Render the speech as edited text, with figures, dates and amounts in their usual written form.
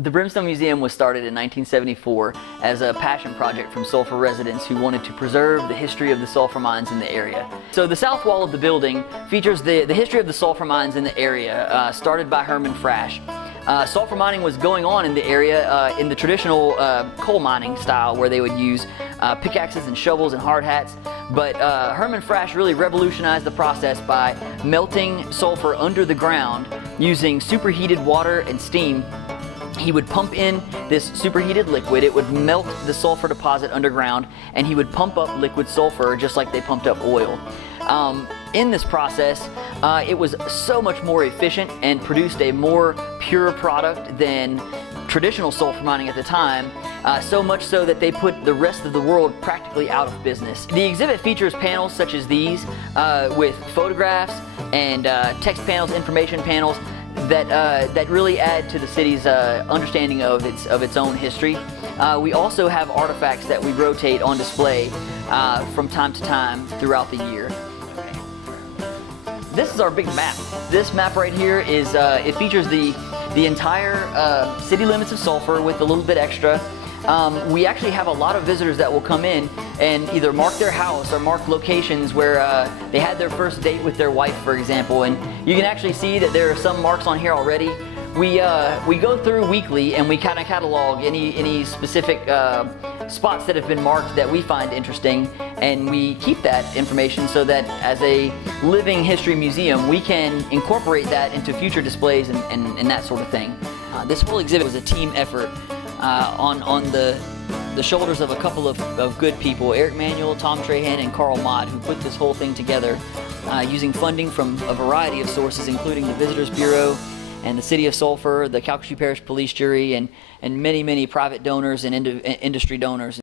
The Brimstone Museum was started in 1974 as a passion project from Sulphur residents who wanted to preserve the history of the sulfur mines in the area. So the south wall of the building features the history of the sulfur mines in the area, started by Herman Frasch. Sulfur mining was going on in the area in the traditional coal mining style, where they would use pickaxes and shovels and hard hats. But Herman Frasch really revolutionized the process by melting sulfur under the ground using superheated water and steam. He would pump in this superheated liquid, it would melt the sulfur deposit underground, and he would pump up liquid sulfur just like they pumped up oil. In this process, it was so much more efficient and produced a more pure product than traditional sulfur mining at the time, so much so that they put the rest of the world practically out of business. The exhibit features panels such as these with photographs and text panels, information panels, that really add to the city's understanding of its own history. We also have artifacts that we rotate on display from time to time throughout the year. This is our big map. This map right here is it features the entire city limits of Sulphur with a little bit extra. We actually have a lot of visitors that will come in and either mark their house or mark locations where they had their first date with their wife, for example. And you can actually see that there are some marks on here already. We go through weekly and we kind of catalog any specific spots that have been marked that we find interesting, and we keep that information so that as a living history museum we can incorporate that into future displays and that sort of thing. This whole exhibit was a team effort on the shoulders of a couple of good people, Eric Manuel, Tom Trahan, and Carl Mott, who put this whole thing together using funding from a variety of sources, including the Visitors Bureau and the City of Sulphur, the Calcasieu Parish Police Jury, and many private donors and industry donors.